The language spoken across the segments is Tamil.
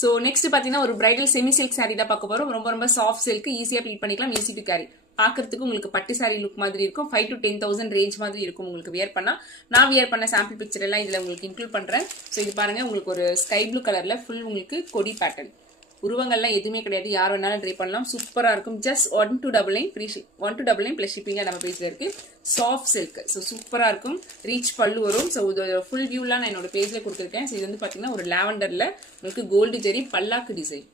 ஸோ நெக்ஸ்ட் பாத்தீங்கன்னா ஒரு பிரைடல் செமி சில்க் சாரி தான் பார்க்க போறோம். ரொம்ப ரொம்ப சாஃப்ட் சில்க், ஈஸியா ப்ளீட் பண்ணிக்கலாம், ஈஸி டு கேரி. பாக்குறதுக்கு உங்களுக்கு பட்டு சாரி லுக் மாதிரி இருக்கும். 5 to 10,000 ரேஞ்ச் மாதிரி இருக்கும் உங்களுக்கு வியர் பண்ணா. நான் வியர் பண்ண சாம்பிள் பிக்சர் எல்லாம் இதுல உங்களுக்கு இன்க்ளூட் பண்றேன். ஸோ இது பாருங்க, உங்களுக்கு ஒரு ஸ்கை ப்ளூ கலர்ல ஃபுல் உங்களுக்கு கொடி பேட்டர்ன். உருவங்கள்லாம் எதுவுமே கிடையாது, யார் வேணாலும் ட்ரை பண்ணலாம், சூப்பரா இருக்கும். ஜஸ்ட் 1299 ஃப்ரீ 1299 பிளஸ் ஷிப்பிங்கா நம்ம பேஜ்ல இருக்கு. சாஃப்ட் சில்க், ஸோ சூப்பரா இருக்கும். ரீச் பல்லு வரும். ஸோ இதோட ஃபுல் வியூலாம் நான் என்னோட பேஜ்ல கொடுத்துருக்கேன். ஸோ இது வந்து பாத்தீங்கன்னா ஒரு லாவெண்டர்ல உங்களுக்கு கோல்டு ஜெரி பல்லாக்கு டிசைன்.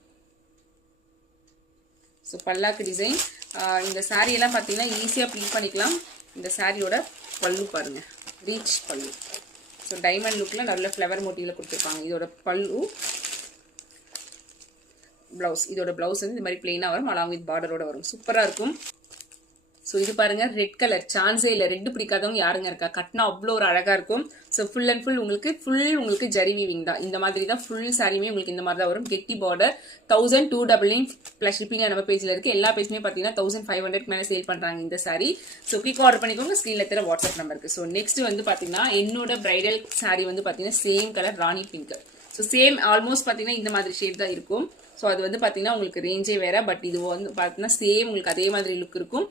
ஸோ பல்லாக்கு டிசைன். இந்த சாரி எல்லாம் பாத்தீங்கன்னா ஈஸியா ப்ளீட் பண்ணிக்கலாம். இந்த சாரியோட பல்லு பாருங்க, ரீச் பல்லு. ஸோ டைமண்ட் லுக்ல நல்ல ஃபிளவர் மோட்டிவ்ல கொடுத்துருப்பாங்க. இதோட பல்லு. பிளவுஸ், இதோட பிளவுஸ் வந்து இந்த மாதிரி பிளெயினா வரும், அலாங் வித் பார்டரோட வரும், சூப்பரா இருக்கும். ஸோ இது பாருங்க, ரெட் கலர் சான்ஸே இல்லை, ரெட் பிடிக்காதவங்க யாருங்க இருக்கா, கட்டினா அவ்வளோ ஒரு அழகா இருக்கும். ஸோ ஃபுல் அண்ட் ஃபுல் உங்களுக்கு ஜரி வீவிங் தான். இந்த மாதிரி தான் ஃபுல் சாரியுமே உங்களுக்கு இந்த மாதிரி தான் வரும். கெட்டி பார்டர். 1299 பிளஸ் ஷிப்பிங் நம்ம பேஜ்ல இருக்கு. எல்லா பேஜ்மே பாத்தீங்கன்னா 1500 மேல சேல் பண்றாங்க இந்த சாரி. ஸோ குயிக் ஆர்டர் பண்ணிக்கோங்க, ஸ்கிரீன்ல தெரிய வாட்ஸ்அப் நம்பருக்கு. ஸோ நெக்ஸ்ட் வந்து பாத்தீங்கன்னா என்னோட பிரைடல் சாரி வந்து பாத்தீங்கன்னா சேம் கலர் ராணி பிங்க். ஸோ சேம் ஆல்மோஸ்ட் பாத்தீங்கன்னா இந்த மாதிரி ஷேட் தான் இருக்கும். ஸோ அது வந்து பாத்தீங்கன்னா உங்களுக்கு ரேஞ்சே வேற, பட் இது வந்து பாத்தீங்கன்னா சேம் உங்களுக்கு அதே மாதிரி லுக் இருக்கும்.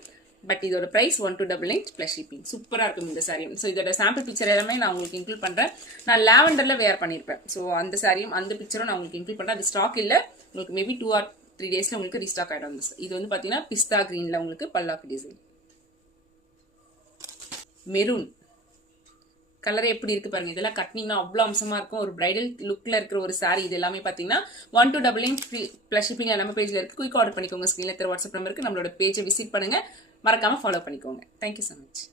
பட் இதோட பிரைஸ் 1299 பிளஸ் ஷிப்பிங். சூப்பரா இருக்கும் இந்த சாரி. ஸோ இதோட சாம்பிள் பிக்சர் எல்லாமே நான் உங்களுக்கு இன்க்ளூட் பண்றேன். நான் லாவெண்டர்ல வேர் பண்ணிருப்பேன். ஸோ அந்த சாரியும் அந்த பிக்சரும் நான் உங்களுக்கு இன்க்ளூட் பண்றேன். அது ஸ்டாக் இல்ல, உங்களுக்கு மேபி 2 or 3 டேஸ்ல உங்களுக்கு ரீஸ்டாக் ஆயிடும். இது வந்து பாத்தீங்கன்னா பிஸ்தா கிரீன்ல உங்களுக்கு பல்லாக்கு டிசைன். மெரூன் கலர் எப்படி இருக்கு பாருங்க. இதெல்லாம் கட்டினீங்கன்னா அவ்வளவு அம்சமா இருக்கும். ஒரு பிரைடல் லுக்ல இருக்கிற ஒரு சாரி. இது எல்லாமே பாத்தீங்கன்னா 1299 பிளஸ் ஷிப்பிங் நம்ம பேஜ்ல இருக்கு. குயிக் ஆர்டர் பண்ணிக்கோங்க, ஸ்கிரீன்ல தெரிய வாட்ஸ்அப் நம்பருக்கு. நம்மளோட பேஜை விசிட் பண்ணுங்க, மறக்காம ஃபாலோ பண்ணிக்கோங்க. Thank you so much.